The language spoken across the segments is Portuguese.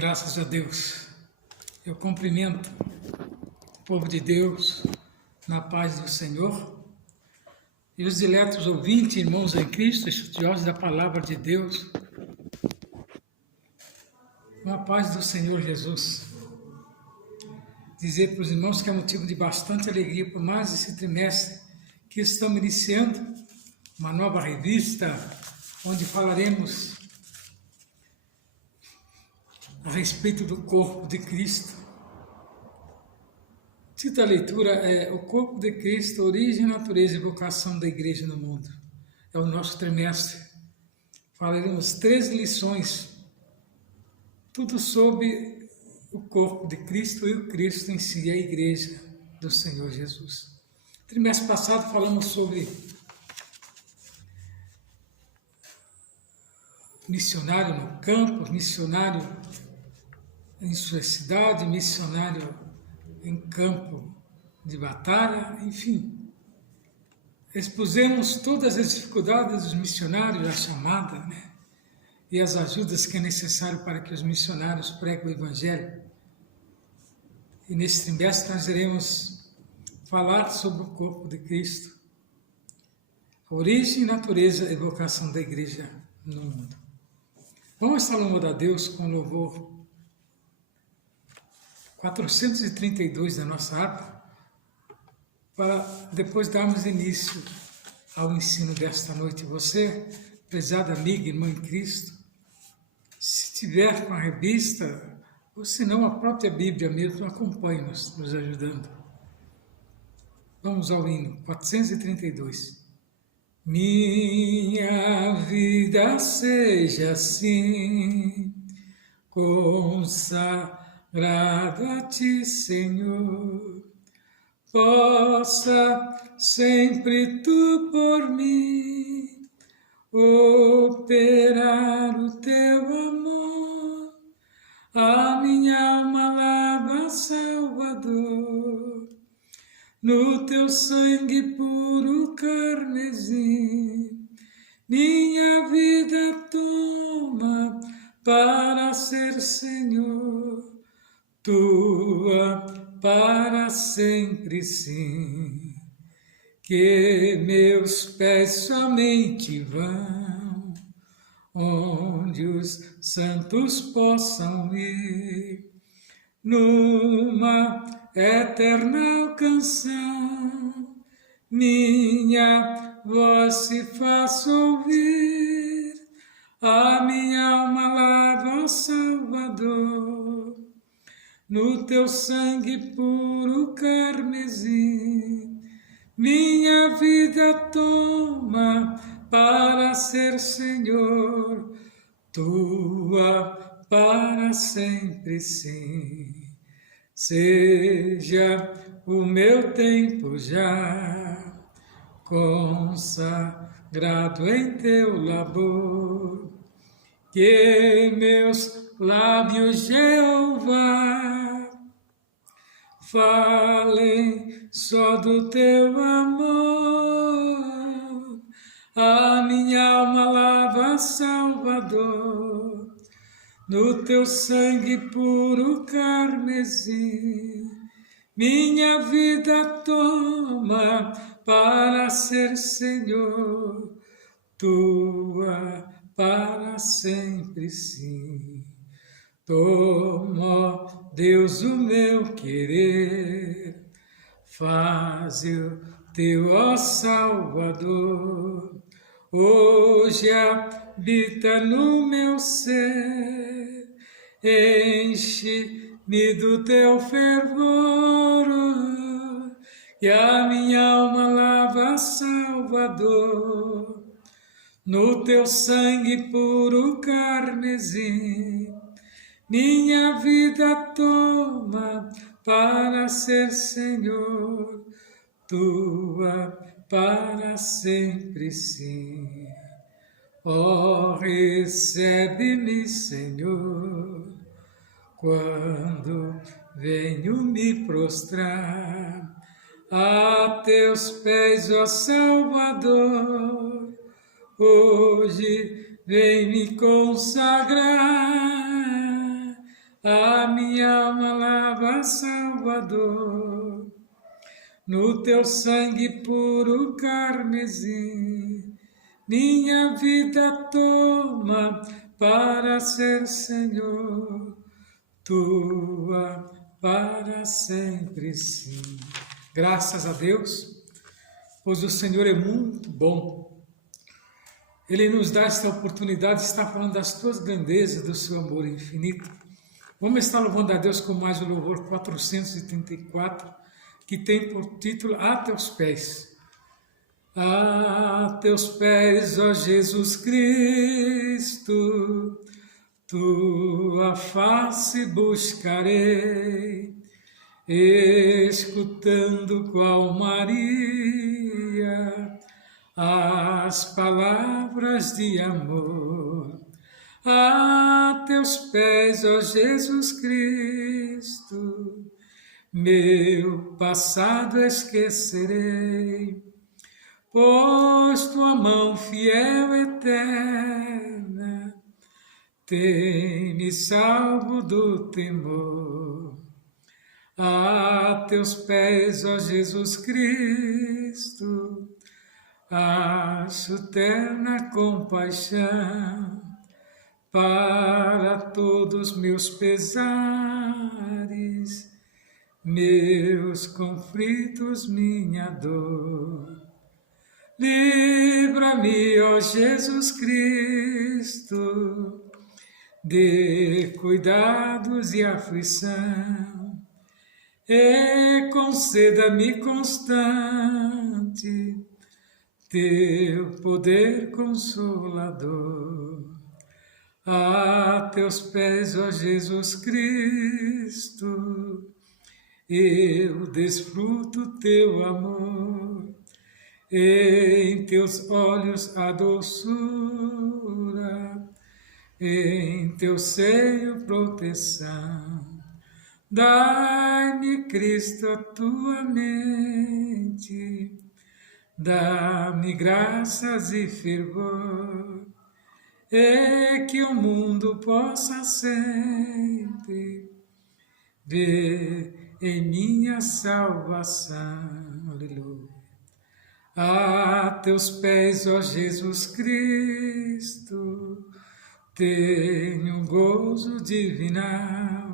Graças a Deus. Eu cumprimento o povo de Deus na paz do Senhor e os diletos ouvintes, irmãos em Cristo, estudiosos da palavra de Deus, com a paz do Senhor Jesus. Dizer para os irmãos que é motivo de bastante alegria por mais esse trimestre que estamos iniciando uma nova revista onde falaremos a respeito do corpo de Cristo. O título da leitura é O Corpo de Cristo, Origem, Natureza e Vocação da Igreja no Mundo. É o nosso trimestre. Falaremos 13 lições, tudo sobre o corpo de Cristo e o Cristo em si, a Igreja do Senhor Jesus. No trimestre passado falamos sobre missionário no campo, missionário em sua cidade, missionário em campo de batalha, enfim. Expusemos todas as dificuldades dos missionários, a chamada, e as ajudas que é necessário para que os missionários preguem o Evangelho. E nesse trimestre nós iremos falar sobre o corpo de Cristo, a origem, natureza e vocação da Igreja no mundo. Vamos estar louvando a Deus com louvor 432 da nossa harpa, para depois darmos início ao ensino desta noite. Você, prezada amiga, irmã em Cristo, se tiver com a revista, ou se não a própria Bíblia mesmo, acompanhe-nos, nos ajudando. Vamos ao hino 432. Minha vida seja assim, consagrada a Ti, Senhor, possa sempre Tu por mim operar o Teu amor, a minha alma lava, Salvador, no Teu sangue puro carmesim, minha vida toma para ser, Senhor, Tua para sempre, sim. Que meus pés somente vão onde os santos possam ir, numa eterna canção, minha voz se faça ouvir, a minha alma lava, Salvador, no Teu sangue puro carmesim, minha vida toma para ser, Senhor, Tua para sempre, sim. Seja o meu tempo já consagrado em Teu labor, que meus lábios, Jeová, falem só do Teu amor, a minha alma lava, Salvador, no Teu sangue puro carmesim, minha vida toma para ser, Senhor, Tua para sempre, sim. Toma, Deus, o meu querer, faze o Teu, ó Salvador, hoje habita no meu ser, enche-me do Teu fervor, e a minha alma lava, Salvador, no Teu sangue puro carmesim, minha vida toma para ser, Senhor, Tua para sempre, sim. Ó, recebe-me, Senhor, quando venho me prostrar a Teus pés, ó Salvador, hoje vem me consagrar A minha alma lava, Salvador, no teu sangue puro carmesim. Minha vida toma para ser Senhor, tua para sempre sim. Graças a Deus, pois o Senhor é muito bom. Ele nos dá esta oportunidade de estar falando das tuas grandezas, do seu amor infinito. Vamos estar louvando a Deus com mais o louvor 434, que tem por título A Teus Pés. A Teus pés, ó Jesus Cristo, tua face buscarei, escutando qual Maria as palavras de amor. A teus pés, ó Jesus Cristo, meu passado esquecerei, pois tua mão fiel eterna tem-me salvo do temor. A teus pés, ó Jesus Cristo, acho terna compaixão para todos meus pesares, meus conflitos, minha dor. Livra-me, ó Jesus Cristo, de cuidados e aflição, e conceda-me constante teu poder consolador. A teus pés, ó Jesus Cristo, eu desfruto teu amor, em teus olhos a doçura, em teu seio proteção. Dai-me, Cristo, a tua mente, dá-me graças e fervor, e que o mundo possa sempre ver em minha salvação. Aleluia. A teus pés, ó Jesus Cristo, tenho gozo divinal.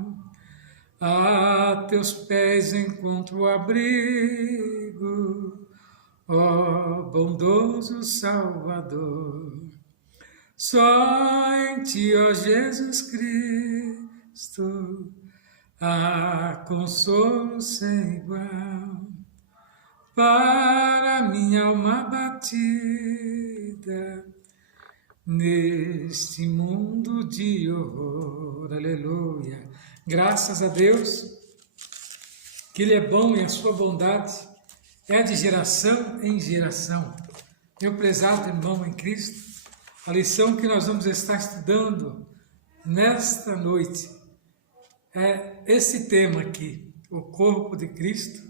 A teus pés encontro abrigo, ó bondoso Salvador. Só em ti, ó Jesus Cristo, há consolo sem igual para minha alma batida neste mundo de horror. Aleluia. Graças a Deus, que Ele é bom e a sua bondade é de geração em geração. Meu prezado irmão em Cristo, a lição que nós vamos estar estudando nesta noite é esse tema aqui, o corpo de Cristo,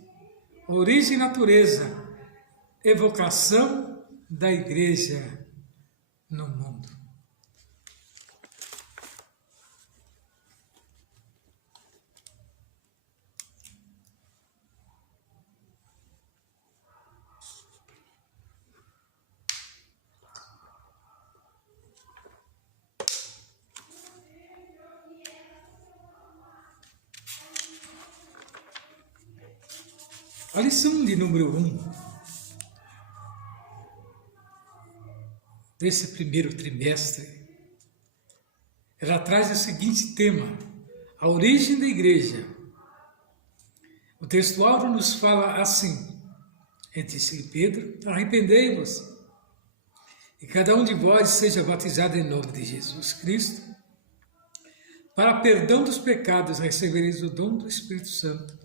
origem e natureza, evocação da igreja no mundo. A lição de número 1 desse primeiro trimestre, ela traz o seguinte tema: a origem da igreja. O texto áureo nos fala assim, disse Pedro: arrependei-vos, e cada um de vós seja batizado em nome de Jesus Cristo, para perdão dos pecados recebereis o dom do Espírito Santo.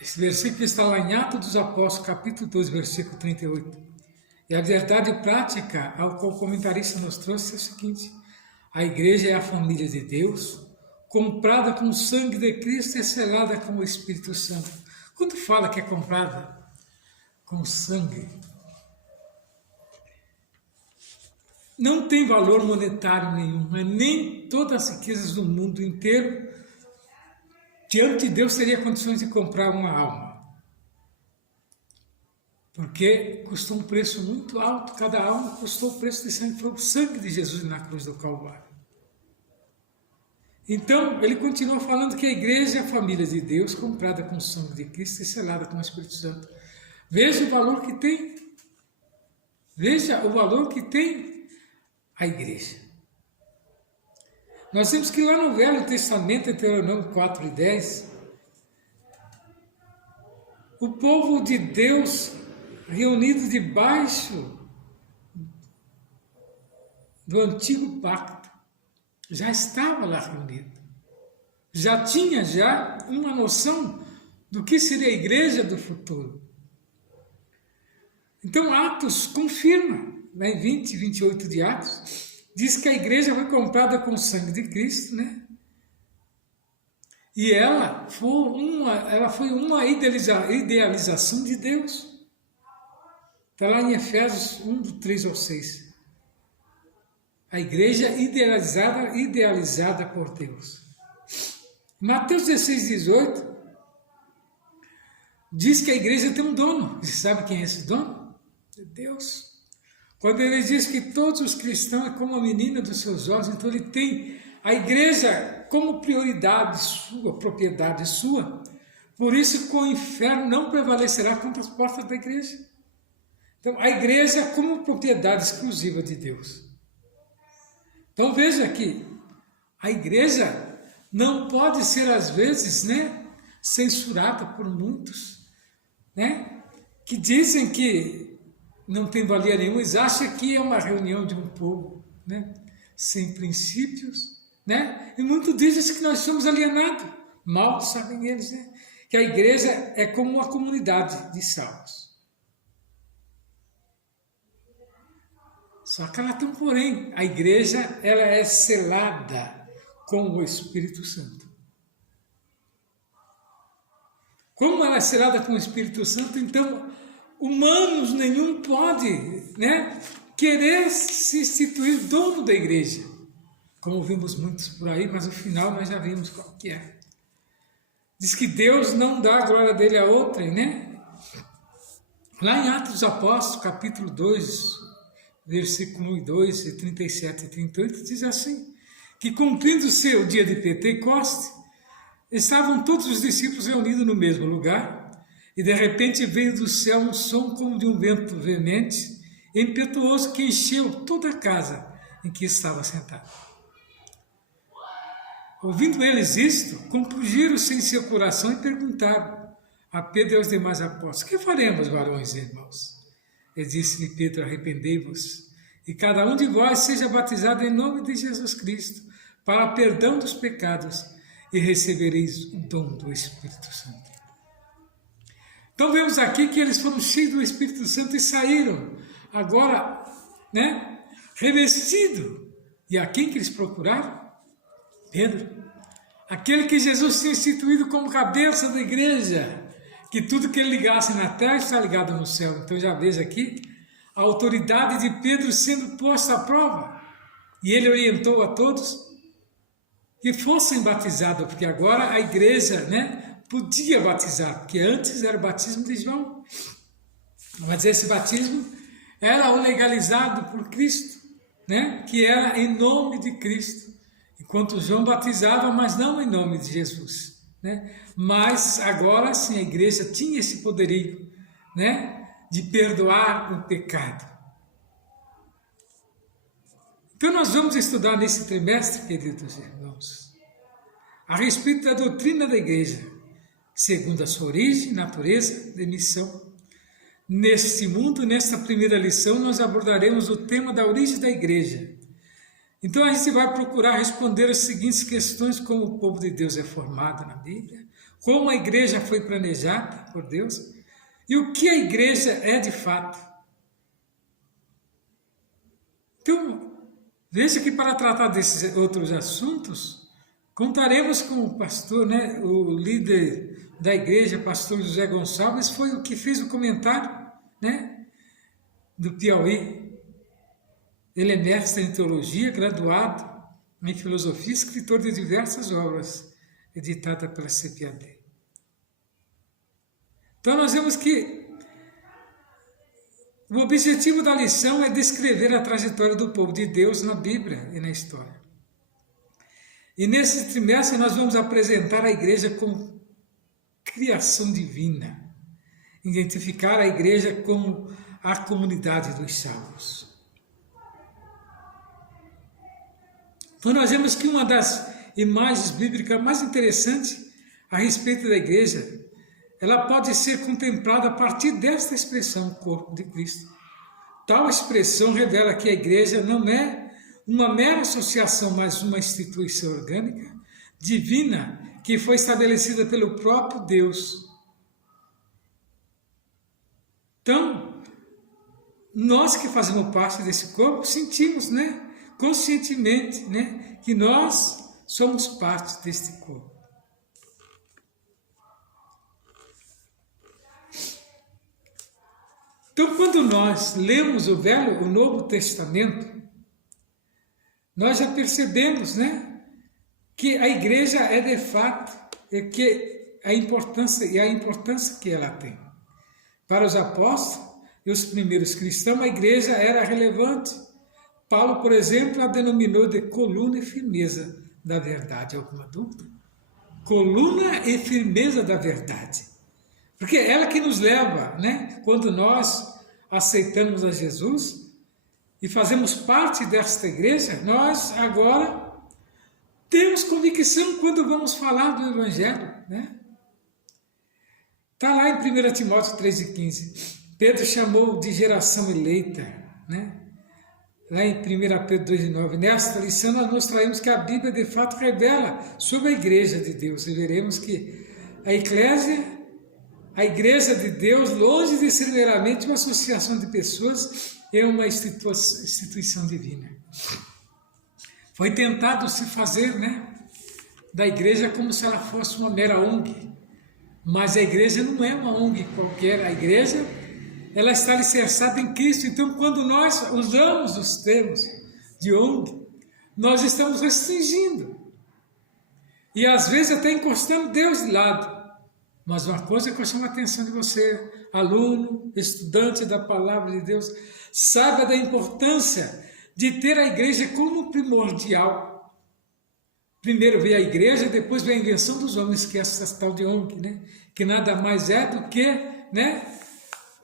Esse versículo está lá em Atos dos Apóstolos, capítulo 2, versículo 38. E a verdade prática, ao qual o comentarista nos trouxe, é o seguinte: a igreja é a família de Deus, comprada com o sangue de Cristo e selada com o Espírito Santo. Quando fala que é comprada com sangue, não tem valor monetário nenhum, mas nem todas as riquezas do mundo inteiro, diante de Deus, teria condições de comprar uma alma. Porque custou um preço muito alto, cada alma custou o preço de sangue, foi o sangue de Jesus na cruz do Calvário. Então, ele continua falando que a igreja é a família de Deus, comprada com o sangue de Cristo e selada com o Espírito Santo. Veja o valor que tem. Veja o valor que tem a igreja. Nós vemos que lá no Velho Testamento, em Deuteronômio 4:10, o povo de Deus, reunido debaixo do antigo pacto, já estava lá reunido. Já tinha uma noção do que seria a igreja do futuro. Então Atos confirma, né, em 20 e 28 de Atos, diz que a igreja foi comprada com o sangue de Cristo, né? E ela foi uma idealização de Deus. Está lá em Efésios 1, do 3 ao 6. A igreja idealizada por Deus. Mateus 16, 18 diz que a igreja tem um dono. Você sabe quem é esse dono? É Deus. Quando ele diz que todos os cristãos é como a menina dos seus olhos, então ele tem a igreja como prioridade sua, propriedade sua. Por isso que o inferno não prevalecerá contra as portas da igreja. Então a igreja é como propriedade exclusiva de Deus. Então veja que a igreja não pode ser às vezes, né, censurada por muitos, né, que dizem que não tem valia nenhuma, eles acham que é uma reunião de um povo, né, sem princípios, né, e muitos dizem que nós somos alienados, mal sabem eles, né, que a igreja é como uma comunidade de salvos. Só que ela tem um porém, a igreja ela é selada com o Espírito Santo. Como ela é selada com o Espírito Santo, então humanos nenhum pode, né, querer se instituir dono da igreja. Como vimos muitos por aí, mas no final nós já vimos qual que é. Diz que Deus não dá a glória dele a outrem, né? Lá em Atos dos Apóstolos, capítulo 2, versículo 1 e 2, e 37 e 38, diz assim, que cumprindo-se o dia de Pentecoste, estavam todos os discípulos reunidos no mesmo lugar, e de repente veio do céu um som como de um vento veemente, impetuoso, que encheu toda a casa em que estava sentado. Ouvindo eles isto, compungiram-se em seu coração e perguntaram a Pedro e aos demais apóstolos, que faremos, varões e irmãos? E disse-lhe Pedro, arrependei-vos, e cada um de vós seja batizado em nome de Jesus Cristo, para perdão dos pecados, e recebereis o dom do Espírito Santo. Então vemos aqui que eles foram cheios do Espírito Santo e saíram, agora, né, revestidos. E a quem que eles procuraram? Pedro, aquele que Jesus tinha instituído como cabeça da igreja, que tudo que ele ligasse na terra está ligado no céu. Então já veja aqui a autoridade de Pedro sendo posta à prova. E ele orientou a todos que fossem batizados, porque agora a igreja, né, podia batizar, porque antes era o batismo de João. Mas esse batismo era o legalizado por Cristo, né, que era em nome de Cristo. Enquanto João batizava, mas não em nome de Jesus, né? Mas agora sim a igreja tinha esse poderio, né, de perdoar o pecado. Então nós vamos estudar nesse trimestre, queridos irmãos, a respeito da doutrina da igreja, segundo a sua origem, natureza e missão. Neste mundo, nesta primeira lição, nós abordaremos o tema da origem da igreja. Então a gente vai procurar responder as seguintes questões: como o povo de Deus é formado na Bíblia, como a igreja foi planejada por Deus e o que a igreja é de fato. Então, veja que para tratar desses outros assuntos, contaremos com o pastor, né, o líder da igreja, pastor José Gonçalves, foi o que fez o comentário, né, do Piauí. Ele é mestre em teologia, graduado em filosofia, escritor de diversas obras, editada pela CPAD. Então nós vemos que o objetivo da lição é descrever a trajetória do povo de Deus na Bíblia e na história. E nesse trimestre nós vamos apresentar a igreja como criação divina, identificar a igreja como a comunidade dos salvos. Então nós vemos que uma das imagens bíblicas mais interessantes a respeito da igreja, ela pode ser contemplada a partir desta expressão, corpo de Cristo. Tal expressão revela que a igreja não é uma mera associação, mas uma instituição orgânica, divina, que foi estabelecida pelo próprio Deus. Então, nós que fazemos parte desse corpo, sentimos, conscientemente, que nós somos parte deste corpo. Então, quando nós lemos o Velho e o Novo Testamento, nós já percebemos, que a igreja é de fato, que a importância que ela tem. Para os apóstolos e os primeiros cristãos, a igreja era relevante. Paulo, por exemplo, a denominou de coluna e firmeza da verdade. Alguma dúvida? Coluna e firmeza da verdade. Porque é ela que nos leva, quando nós aceitamos a Jesus e fazemos parte desta igreja, nós agora temos convicção quando vamos falar do Evangelho. Está lá em 1 Timóteo 3,15. Pedro chamou de geração eleita, lá em 1 Pedro 2,9. Nesta lição nós mostraremos que a Bíblia de fato revela sobre a igreja de Deus. E veremos que a igreja de Deus, longe de ser meramente uma associação de pessoas, é uma instituição divina. Foi tentado se fazer, da igreja como se ela fosse uma mera ONG. Mas a igreja não é uma ONG qualquer. A igreja, ela está alicerçada em Cristo. Então, quando nós usamos os termos de ONG, nós estamos restringindo. E às vezes até encostando Deus de lado. Mas uma coisa que eu chamo a atenção de você, aluno, estudante da palavra de Deus, saiba da importância de ter a igreja como primordial. Primeiro veio a igreja, depois veio a invenção dos homens, que é essa tal de ONG, que nada mais é do que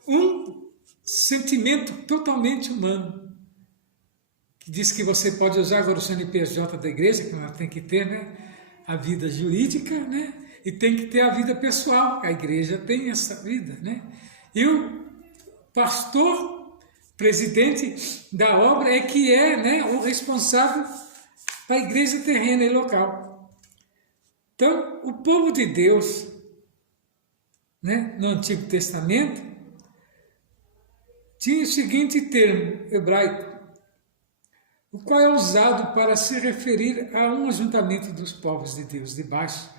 um sentimento totalmente humano, que diz que você pode usar agora o CNPJ da igreja, que ela tem que ter a vida jurídica, e tem que ter a vida pessoal. A igreja tem essa vida, E o pastor, presidente da obra, é que é o responsável da igreja terrena e local. Então, o povo de Deus, no Antigo Testamento, tinha o seguinte termo hebraico, o qual é usado para se referir a um ajuntamento dos povos de Deus, debaixo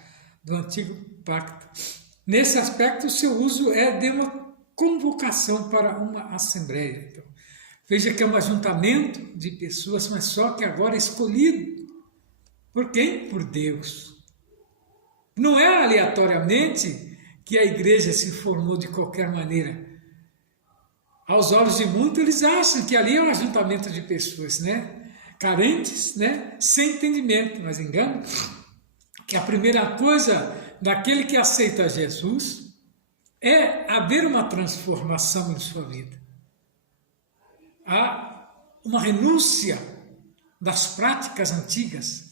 do Antigo Pacto. Nesse aspecto, o seu uso é de uma convocação para uma assembleia. Então, veja que é um ajuntamento de pessoas, mas só que agora escolhido. Por quem? Por Deus. Não é aleatoriamente que a igreja se formou de qualquer maneira. Aos olhos de muitos, eles acham que ali é um ajuntamento de pessoas, carentes, sem entendimento, mas engano, que a primeira coisa daquele que aceita Jesus é haver uma transformação em sua vida. Há uma renúncia das práticas antigas.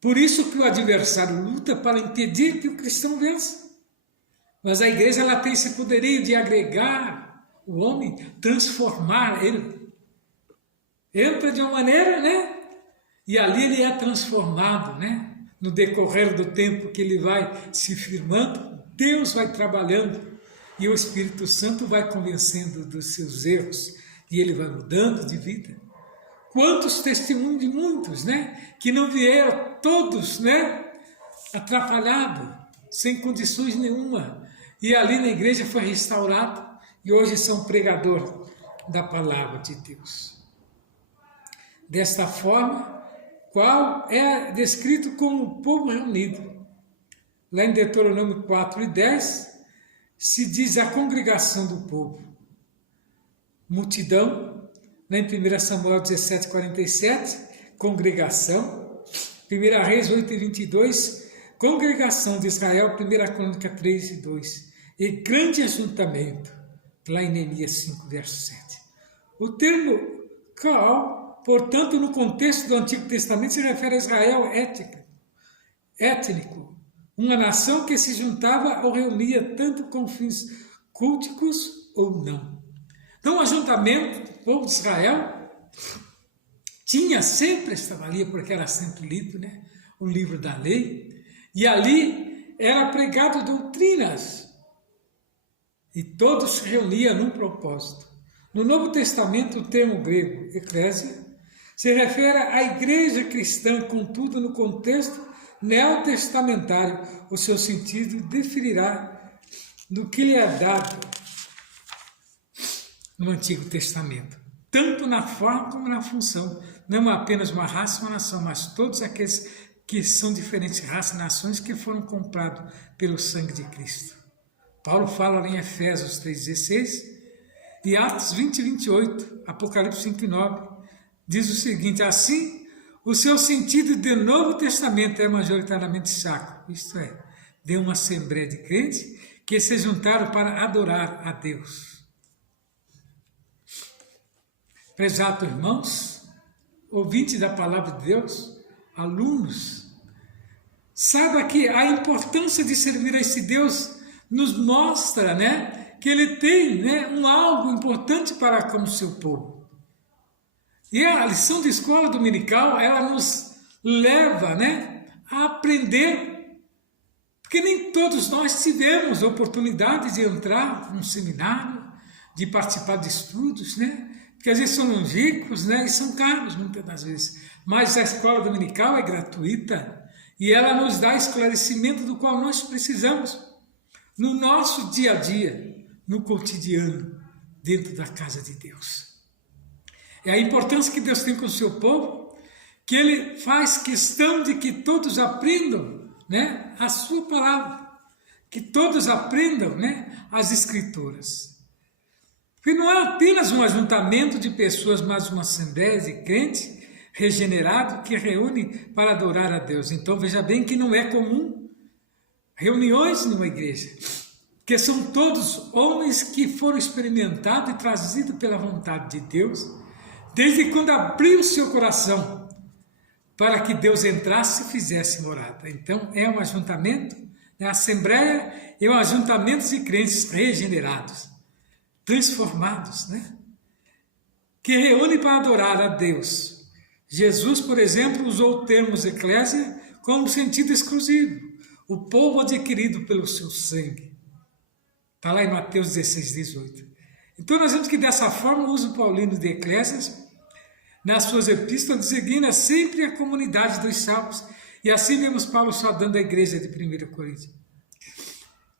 Por isso que o adversário luta para impedir que o cristão vença. Mas a igreja ela tem esse poderio de agregar o homem, transformar ele. Entra de uma maneira, e ali ele é transformado, No decorrer do tempo que ele vai se firmando, Deus vai trabalhando e o Espírito Santo vai convencendo dos seus erros e ele vai mudando de vida. Quantos testemunhos de muitos, que não vieram todos, atrapalhados, sem condições nenhuma. E ali na igreja foi restaurado e hoje são pregadores da palavra de Deus. desta forma, qual é descrito como o povo reunido. Lá em Deuteronômio 4:10, se diz a congregação do povo. Multidão, lá em 1 Samuel 17:47, congregação. 1 Reis 8:22, congregação de Israel. 1 Crônica 3:2, e grande ajuntamento, lá em Neemias 5, verso 7. O termo Kaal, portanto, no contexto do Antigo Testamento, se refere a Israel étnico, uma nação que se juntava ou reunia tanto com fins culticos ou não. Então, o ajuntamento do povo de Israel sempre estava ali, porque era sempre lido, né? O livro da lei, e ali era pregado doutrinas, e todos se reuniam num propósito. No Novo Testamento, o termo grego eclésia se refere à igreja cristã, contudo, no contexto neotestamentário, o seu sentido diferirá do que lhe é dado no Antigo Testamento, tanto na forma como na função. Não é apenas uma raça, uma nação, mas todos aqueles que são diferentes raças e nações que foram comprados pelo sangue de Cristo. Paulo fala em Efésios 3:16 e Atos 20:28, Apocalipse 5:9, diz o seguinte: assim, o seu sentido de Novo Testamento é majoritariamente sacro, isto é, de uma assembleia de crentes que se juntaram para adorar a Deus. Prezados irmãos, ouvintes da palavra de Deus, alunos, saiba que a importância de servir a esse Deus nos mostra, né, que Ele tem, né, algo importante para com o seu povo. E a lição de escola dominical, ela nos leva, né, a aprender, porque nem todos nós tivemos oportunidade de entrar num seminário, de participar de estudos, né, porque às vezes são longínquos, né, e são caros muitas das vezes. Mas a escola dominical é gratuita e ela nos dá esclarecimento do qual nós precisamos no nosso dia a dia, no cotidiano, dentro da casa de Deus. É a importância que Deus tem com o seu povo, que Ele faz questão de que todos aprendam, né, a sua palavra, que todos aprendam, né, as Escrituras. Porque não é apenas um ajuntamento de pessoas, mas uma assembleia de crentes regenerados que reúnem para adorar a Deus. Então veja bem que não é comum reuniões numa igreja, que são todos homens que foram experimentados e trazidos pela vontade de Deus, desde quando abriu o seu coração para que Deus entrasse e fizesse morada. Então é um ajuntamento, a assembleia é um ajuntamento de crentes regenerados, transformados, né? Que reúne para adorar a Deus. Jesus, por exemplo, usou o termo eclésia como sentido exclusivo, o povo adquirido pelo seu sangue. Está lá em Mateus 16:18. Então nós vemos que dessa forma o uso paulino de eclésias, nas suas epístolas, designa sempre a comunidade dos salvos, e assim vemos Paulo saudando a igreja de 1 Coríntios.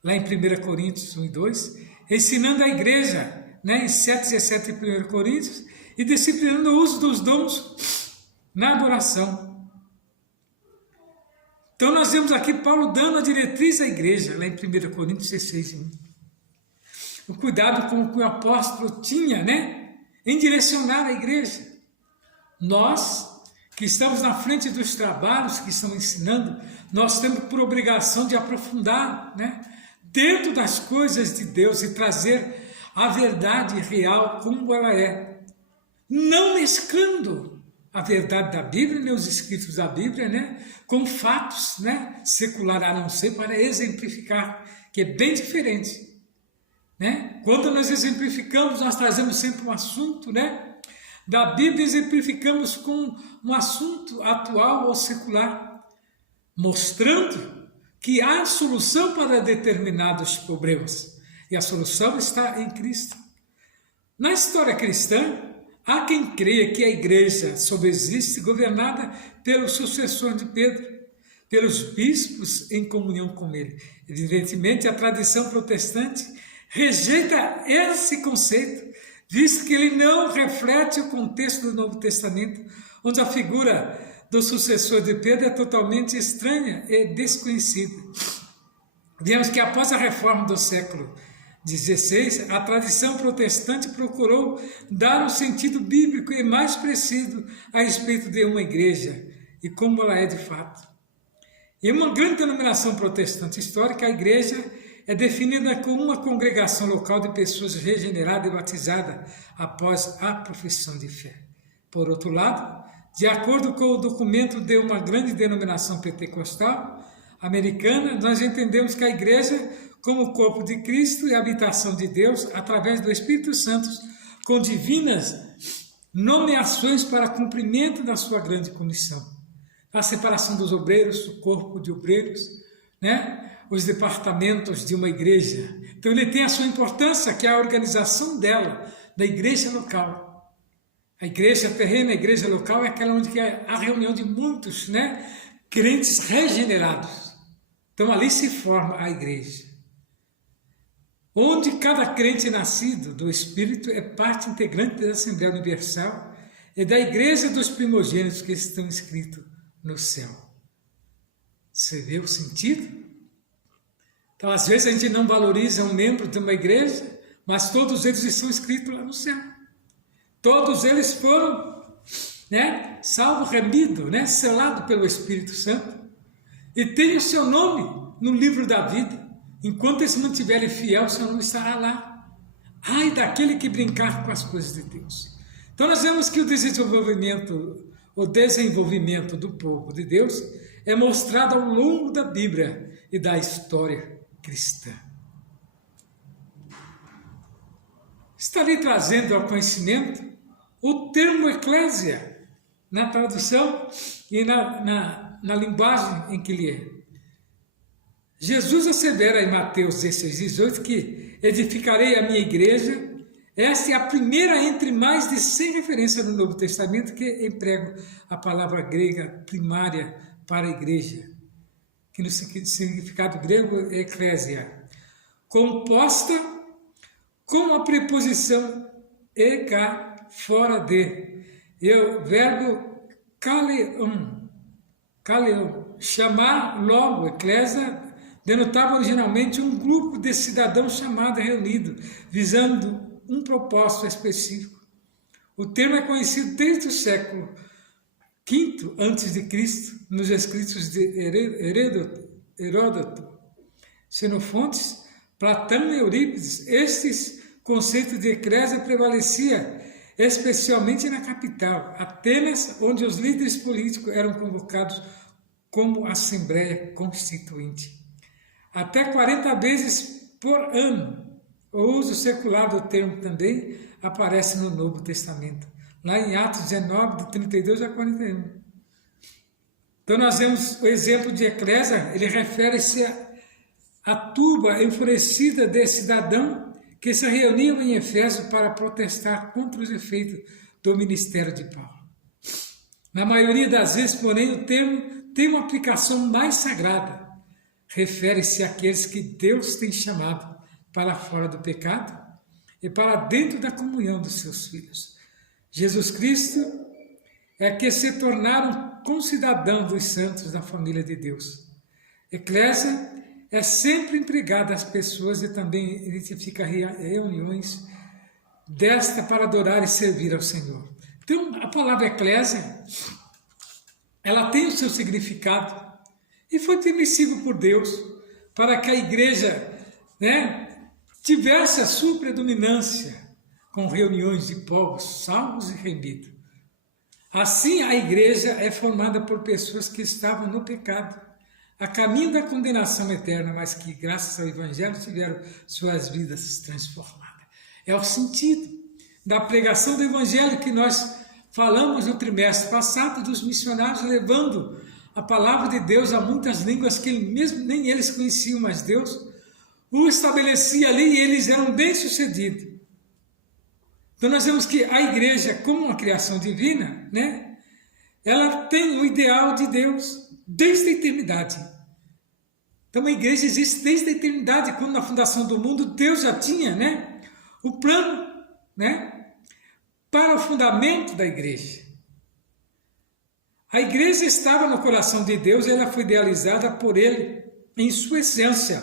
Lá em 1 Coríntios 1:2, ensinando a igreja, né, em 7:17 em 1 Coríntios, e disciplinando o uso dos dons na adoração. Então nós vemos aqui Paulo dando a diretriz à igreja, lá em 1 Coríntios 16:1. O cuidado com o que o apóstolo tinha, né, em direcionar a igreja. Nós, que estamos na frente dos trabalhos que estão ensinando, nós temos por obrigação de aprofundar, né, dentro das coisas de Deus e trazer a verdade real como ela é, não mesclando a verdade da Bíblia, nem os escritos da Bíblia, né, com fatos, né, seculares, a não ser para exemplificar, que é bem diferente, né? Quando nós exemplificamos, nós trazemos sempre um assunto, né, da Bíblia, exemplificamos com um assunto atual ou secular, mostrando que há solução para determinados problemas, e a solução está em Cristo. Na história cristã, há quem creia que a igreja subsiste governada pelo sucessor de Pedro, pelos bispos em comunhão com ele. Evidentemente, a tradição protestante rejeita esse conceito, visto que ele não reflete o contexto do Novo Testamento, onde a figura do sucessor de Pedro é totalmente estranha e desconhecida. Vemos que após a reforma do século XVI, a tradição protestante procurou dar um sentido bíblico e mais preciso a respeito de uma igreja e como ela é de fato. Em uma grande denominação protestante histórica, a igreja é definida como uma congregação local de pessoas regeneradas e batizadas após a profissão de fé. Por outro lado, de acordo com o documento de uma grande denominação pentecostal americana, nós entendemos que a igreja como o corpo de Cristo e a habitação de Deus através do Espírito Santo, com divinas nomeações para cumprimento da sua grande comissão. A separação dos obreiros, o corpo de obreiros, né? Os departamentos de uma igreja. Então ele tem a sua importância, que é a organização dela, da igreja local. A igreja terrena, a igreja local é aquela onde é a reunião de muitos, né? Crentes regenerados. Então ali se forma a igreja. Onde cada crente nascido do Espírito é parte integrante da Assembleia Universal e da igreja dos primogênitos que estão escritos no céu. Você vê o sentido? Então, às vezes a gente não valoriza um membro de uma igreja, mas todos eles estão escritos lá no céu. Todos eles foram, né, salvo, remido, né, selado pelo Espírito Santo e tem o seu nome no livro da vida. Enquanto eles mantiverem fiel, o seu nome estará lá. Ai daquele que brincar com as coisas de Deus. Então nós vemos que o desenvolvimento do povo de Deus é mostrado ao longo da Bíblia e da história cristã. Estarei trazendo ao conhecimento o termo eclésia na tradução e na linguagem em que ele é. Jesus assevera em Mateus 16:18 que edificarei a minha igreja. Esta é a primeira entre mais de 100 referências no Novo Testamento que empregam a palavra grega primária para a igreja, que no significado grego é eclésia, composta com a preposição ega, fora de, e o verbo kaleion, chamar logo, eclésia, denotava originalmente um grupo de cidadãos chamado reunido, visando um propósito específico. O termo é conhecido desde o século V a.C., nos escritos de Heródoto, Xenofontes, Platão e Eurípides. Estes conceitos de eclésia prevalecia especialmente na capital, Atenas, onde os líderes políticos eram convocados como Assembleia Constituinte. Até 40 vezes por ano. O uso secular do termo também aparece no Novo Testamento, lá em Atos 19, de 32 a 41. Então nós vemos o exemplo de eclésia, ele refere-se à turba enfurecida de cidadãos que se reuniam em Éfeso para protestar contra os efeitos do ministério de Paulo. Na maioria das vezes, porém, o termo tem uma aplicação mais sagrada. Refere-se àqueles que Deus tem chamado para fora do pecado e para dentro da comunhão dos seus filhos. Jesus Cristo é que se tornaram concidadãos dos santos da família de Deus. Eclésia é sempre empregada às pessoas e também identifica reuniões desta para adorar e servir ao Senhor. Então, a palavra eclésia, ela tem o seu significado e foi permissível por Deus para que a igreja, né, tivesse a sua predominância com reuniões de povos salvos e remidos. Assim, a igreja é formada por pessoas que estavam no pecado, a caminho da condenação eterna, mas que, graças ao Evangelho, tiveram suas vidas transformadas. É o sentido da pregação do Evangelho que nós falamos no trimestre passado, dos missionários levando a palavra de Deus a muitas línguas que mesmo nem eles conheciam, mas Deus o estabelecia ali e eles eram bem-sucedidos. Então nós vemos que a igreja, como uma criação divina, né, ela tem o ideal de Deus desde a eternidade. Então a igreja existe desde a eternidade, quando na fundação do mundo Deus já tinha, né, o plano, né, para o fundamento da igreja. A igreja estava no coração de Deus e ela foi idealizada por Ele em sua essência.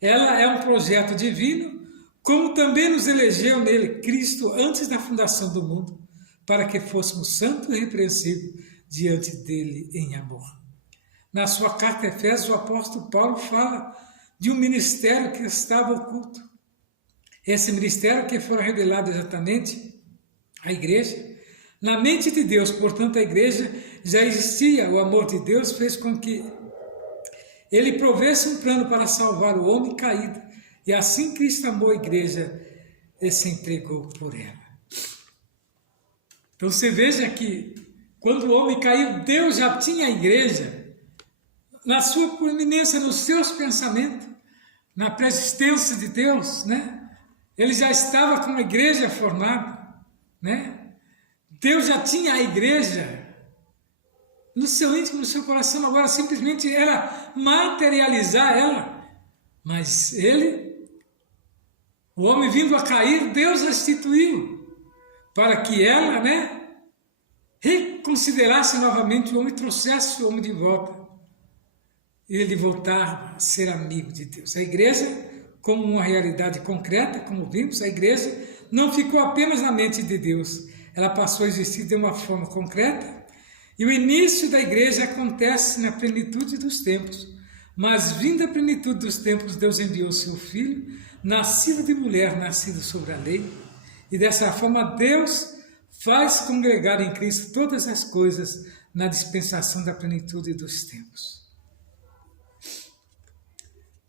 Ela é um projeto divino, como também nos elegeu nele Cristo antes da fundação do mundo, para que fôssemos santos e irrepreensíveis diante dele em amor. Na sua carta a Efésios, o apóstolo Paulo fala de um ministério que estava oculto. Esse ministério que foi revelado exatamente à igreja. Na mente de Deus, portanto, a igreja já existia, o amor de Deus fez com que ele provesse um plano para salvar o homem caído, e assim Cristo amou a igreja e se entregou por ela. Então você veja que quando o homem caiu, Deus já tinha a igreja na sua proeminência, nos seus pensamentos, na pré-existência de Deus, né? Ele já estava com a igreja formada, né? Deus já tinha a igreja no seu íntimo, no seu coração, agora simplesmente era materializar ela. Mas o homem vindo a cair, Deus restituiu, para que ela, né, reconsiderasse novamente o homem, trouxesse o homem de volta, e ele voltar a ser amigo de Deus. A igreja, como uma realidade concreta, como vimos, a igreja não ficou apenas na mente de Deus, ela passou a existir de uma forma concreta, e o início da igreja acontece na plenitude dos tempos. Mas, vinda a plenitude dos tempos, Deus enviou seu Filho, nascido de mulher, nascido sobre a lei, e dessa forma Deus faz congregar em Cristo todas as coisas na dispensação da plenitude dos tempos.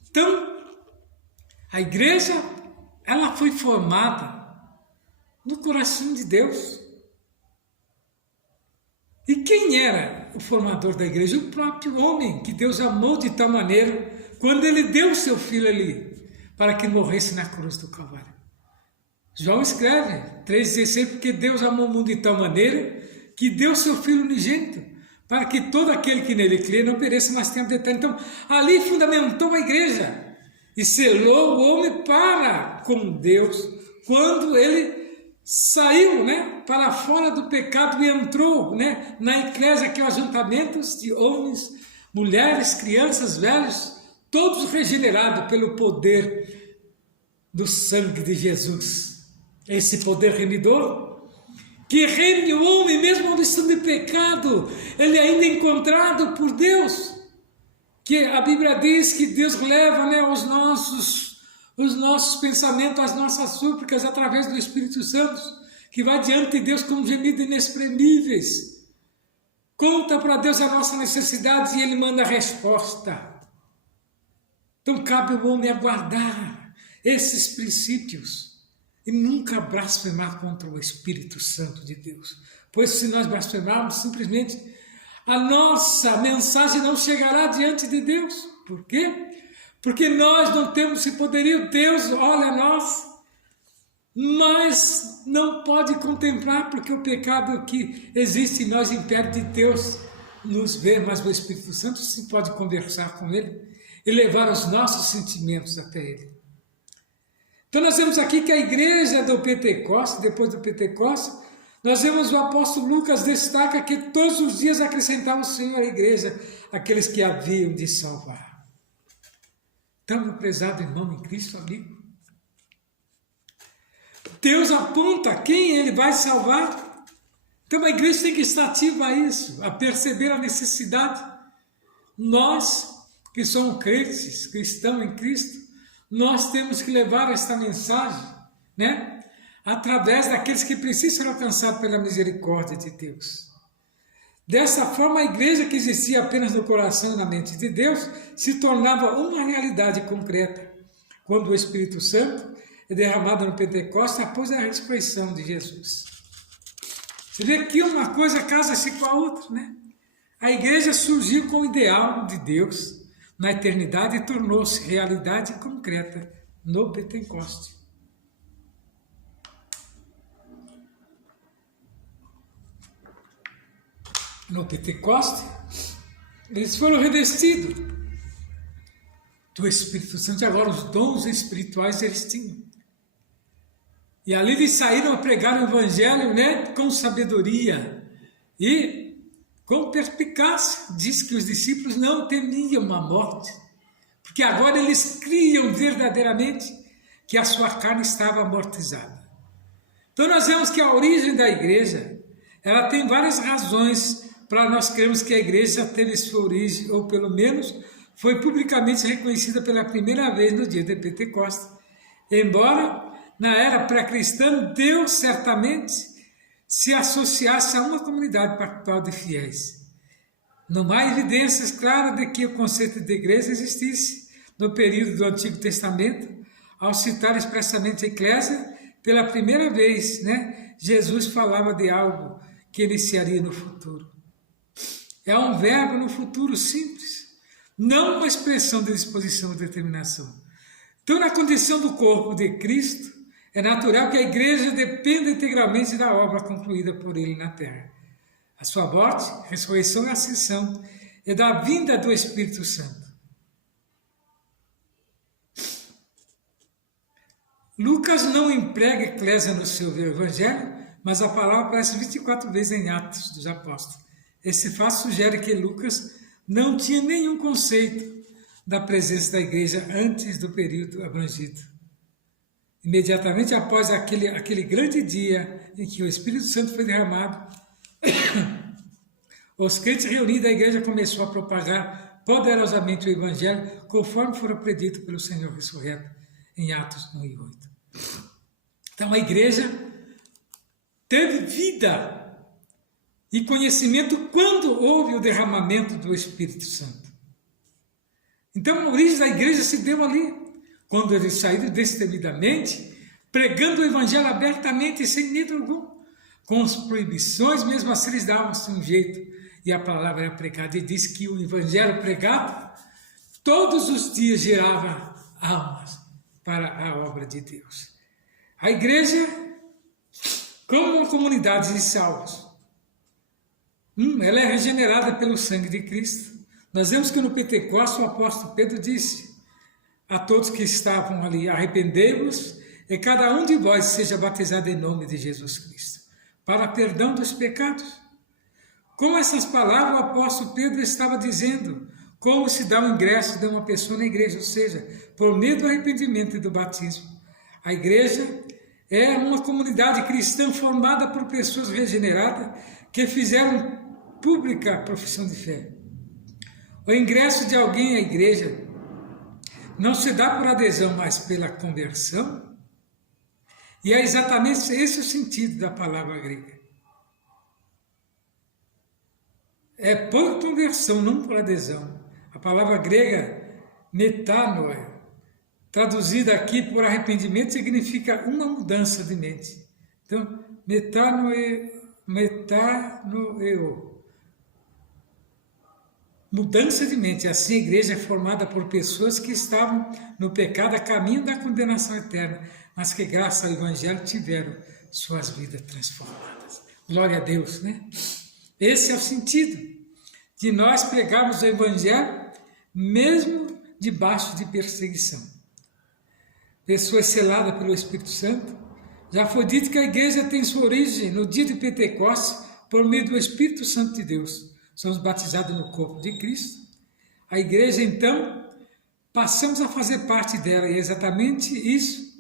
Então, a igreja, ela foi formada no coração de Deus. E quem era o formador da igreja? O próprio homem, que Deus amou de tal maneira, quando ele deu o seu filho ali, para que morresse na cruz do Calvário. João escreve, 3,16, porque Deus amou o mundo de tal maneira, que deu o seu filho unigênito, para que todo aquele que nele crê não pereça, mas tenha vida eterna. Então, ali fundamentou a igreja, e selou o homem para com Deus, quando ele saiu, né, para fora do pecado e entrou, né, na eclésia, que é o ajuntamento de homens, mulheres, crianças, velhos, todos regenerados pelo poder do sangue de Jesus. Esse poder remidor que reme o homem, mesmo onde estando em pecado, ele ainda é encontrado por Deus. Que a Bíblia diz que Deus leva, né, os nossos pensamentos, as nossas súplicas através do Espírito Santo, que vai diante de Deus com gemidos inexprimíveis. Conta para Deus a nossa necessidade e Ele manda a resposta. Então cabe ao homem aguardar esses princípios e nunca blasfemar contra o Espírito Santo de Deus. Pois se nós blasfemarmos, simplesmente a nossa mensagem não chegará diante de Deus. Por quê? Porque nós não temos esse poderio. Deus olha a nós, mas não pode contemplar, porque o pecado que existe em nós impede de Deus nos ver, mas o Espírito Santo sim pode conversar com Ele e levar os nossos sentimentos até Ele. Então nós vemos aqui que a igreja do Pentecostes, depois do Pentecostes, nós vemos o apóstolo Lucas destaca que todos os dias acrescentava o Senhor à igreja aqueles que haviam de salvar. Então, meu prezado irmão em Cristo, amigo, Deus aponta quem Ele vai salvar. Então a igreja tem que estar ativa a isso, a perceber a necessidade. Nós, que somos crentes, cristãos em Cristo, nós temos que levar esta mensagem, né, através daqueles que precisam ser alcançados pela misericórdia de Deus. Dessa forma, a igreja que existia apenas no coração e na mente de Deus se tornava uma realidade concreta, quando o Espírito Santo é derramado no Pentecostes após a ressurreição de Jesus. Você vê que uma coisa casa-se com a outra, né? A igreja surgiu com o ideal de Deus na eternidade e tornou-se realidade concreta no Pentecostes. No Pentecostes, eles foram revestidos do Espírito Santo, e agora os dons espirituais eles tinham. E ali eles saíram a pregar o Evangelho, né, com sabedoria e com perspicácia, diz que os discípulos não temiam a morte, porque agora eles criam verdadeiramente que a sua carne estava amortizada. Então nós vemos que a origem da igreja, ela tem várias razões para nós crermos que a igreja teve sua origem, ou pelo menos foi publicamente reconhecida pela primeira vez no dia de Pentecostes. Embora na era pré-cristã, Deus certamente se associasse a uma comunidade pactual de fiéis. Não há evidências claras de que o conceito de igreja existisse no período do Antigo Testamento, ao citar expressamente a eclésia, pela primeira vez, Jesus falava de algo que iniciaria no futuro. É um verbo no futuro simples, não uma expressão de disposição ou determinação. Então, na condição do corpo de Cristo, é natural que a igreja dependa integralmente da obra concluída por ele na terra. A sua morte, ressurreição e ascensão é da vinda do Espírito Santo. Lucas não emprega eclésia no seu evangelho, mas a palavra aparece 24 vezes em Atos dos Apóstolos. Esse fato sugere que Lucas não tinha nenhum conceito da presença da igreja antes do período abrangido. Imediatamente após aquele grande dia em que o Espírito Santo foi derramado, os crentes reunidos da igreja começou a propagar poderosamente o evangelho, conforme fora predito pelo Senhor ressurreto em Atos 1:8. Então a igreja teve vida e conhecimento quando houve o derramamento do Espírito Santo. Então a origem da igreja se deu ali, quando eles saíram destemidamente, pregando o evangelho abertamente e sem medo algum, com as proibições, mesmo assim eles davam-se um jeito, e a palavra era pregada, e diz que o evangelho pregado todos os dias gerava almas para a obra de Deus. A igreja, como uma comunidade de salvos, ela é regenerada pelo sangue de Cristo. Nós vemos que no Pentecostes o apóstolo Pedro disse a todos que estavam ali: arrependei-vos e cada um de vós seja batizado em nome de Jesus Cristo, para perdão dos pecados. Com essas palavras o apóstolo Pedro estava dizendo como se dá o ingresso de uma pessoa na igreja, ou seja, por meio do arrependimento e do batismo. A igreja é uma comunidade cristã formada por pessoas regeneradas que fizeram pública a profissão de fé. O ingresso de alguém à igreja não se dá por adesão, mas pela conversão. E é exatamente esse o sentido da palavra grega. É por conversão, não por adesão. A palavra grega metanoia, traduzida aqui por arrependimento, significa uma mudança de mente. Então, metanoeo, mudança de mente. Assim, a igreja é formada por pessoas que estavam no pecado a caminho da condenação eterna, mas que, graças ao evangelho, tiveram suas vidas transformadas. Glória a Deus, Esse é o sentido de nós pregarmos o evangelho, mesmo debaixo de perseguição. Pessoa selada pelo Espírito Santo. Já foi dito que a igreja tem sua origem no dia de Pentecostes, por meio do Espírito Santo de Deus. Somos batizados no corpo de Cristo. A igreja, então, passamos a fazer parte dela, e é exatamente isso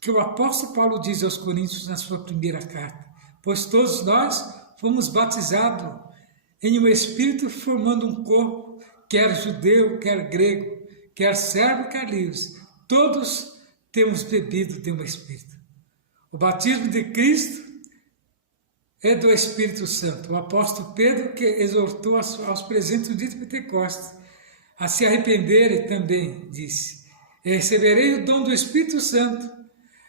que o apóstolo Paulo diz aos Coríntios na sua primeira carta. Pois todos nós fomos batizados em um Espírito, formando um corpo, quer judeu, quer grego, quer servo, quer livre. Todos temos bebido de um Espírito. O batismo de Cristo é do Espírito Santo. O apóstolo Pedro, que exortou aos presentes no dia de Pentecostes a se arrependerem, também disse: receberei o dom do Espírito Santo.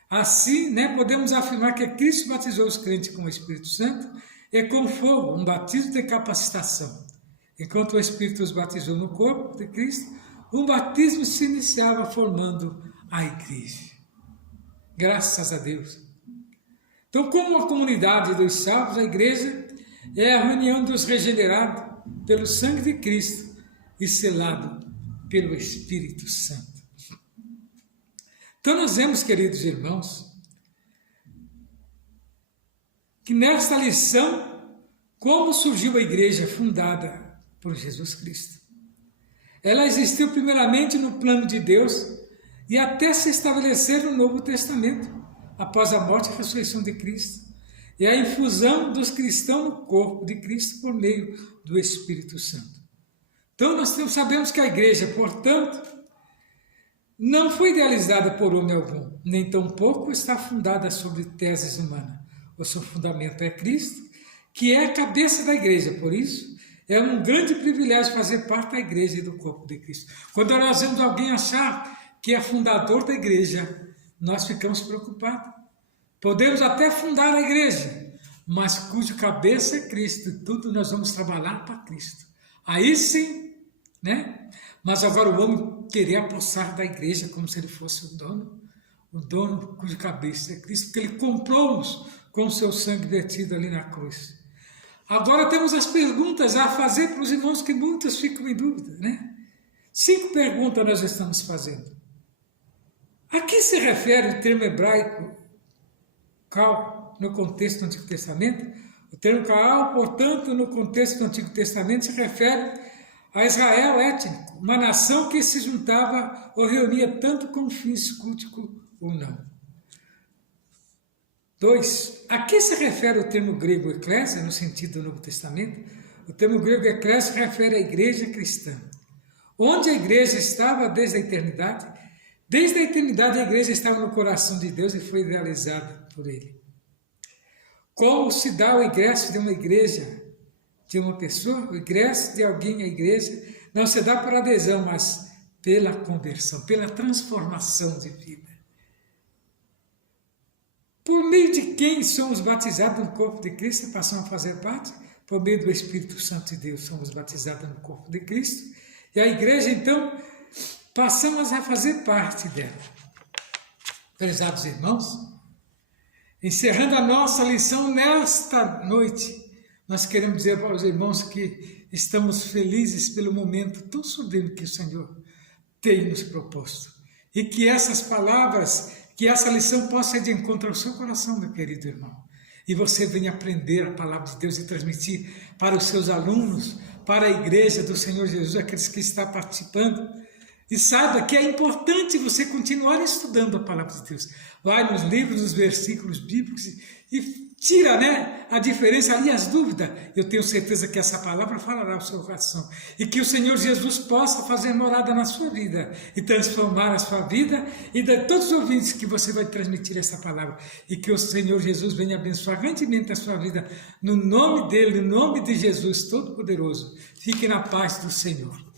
Assim, podemos afirmar que Cristo batizou os crentes com o Espírito Santo e com fogo, um batismo de capacitação. Enquanto o Espírito os batizou no corpo de Cristo, um batismo se iniciava formando a igreja. Graças a Deus. Então, como uma comunidade dos salvos, a igreja é a reunião dos regenerados pelo sangue de Cristo e selado pelo Espírito Santo. Então nós vemos, queridos irmãos, que nesta lição Como surgiu a igreja fundada por Jesus Cristo? Ela existiu primeiramente no plano de Deus e até se estabelecer no Novo Testamento, após a morte e a ressurreição de Cristo, e a infusão dos cristãos no corpo de Cristo por meio do Espírito Santo. Então nós sabemos que a igreja, portanto, não foi idealizada por homem algum, nem tampouco está fundada sobre teses humanas. O seu fundamento é Cristo, que é a cabeça da igreja. Por isso, é um grande privilégio fazer parte da igreja e do corpo de Cristo. Quando nós vemos alguém achar que é fundador da igreja, nós ficamos preocupados. Podemos até fundar a igreja, mas cuja cabeça é Cristo, e tudo nós vamos trabalhar para Cristo. Aí sim, né? Mas agora o homem querer apossar da igreja como se ele fosse o dono cuja cabeça é Cristo, porque ele comprou-nos com o seu sangue vertido ali na cruz. Agora temos as perguntas a fazer para os irmãos, que muitos ficam em dúvida, né? 5 perguntas nós estamos fazendo. A que se refere o termo hebraico Cal no contexto do Antigo Testamento? O termo Cal, portanto, no contexto do Antigo Testamento, se refere a Israel étnico, uma nação que se juntava ou reunia tanto com fins culticos ou não. 2. A que se refere o termo grego eclésia, no sentido do Novo Testamento? O termo grego eclésia se refere à igreja cristã. Onde a igreja estava desde a eternidade? Desde a eternidade a igreja estava no coração de Deus e foi realizada por Ele. Como se dá o ingresso de uma igreja, de uma pessoa? O ingresso de alguém à igreja não se dá por adesão, mas pela conversão, pela transformação de vida. Por meio de quem somos batizados no corpo de Cristo e passamos a fazer parte? Por meio do Espírito Santo de Deus somos batizados no corpo de Cristo. E a igreja, então, passamos a fazer parte dela. Prezados irmãos, encerrando a nossa lição nesta noite, nós queremos dizer para os irmãos que estamos felizes pelo momento tão sublime que o Senhor tem nos proposto. E que essas palavras, que essa lição possa ir de encontro ao seu coração, meu querido irmão. E você venha aprender a palavra de Deus e transmitir para os seus alunos, para a igreja do Senhor Jesus, aqueles que estão participando. E saiba que é importante você continuar estudando a palavra de Deus. Vai nos livros, nos versículos bíblicos e tira, né, a diferença e as dúvidas. Eu tenho certeza que essa palavra falará ao seu coração. E que o Senhor Jesus possa fazer morada na sua vida e transformar a sua vida e de todos os ouvintes que você vai transmitir essa palavra. E que o Senhor Jesus venha abençoar grandemente a sua vida. No nome dele, no nome de Jesus Todo-Poderoso. Fique na paz do Senhor.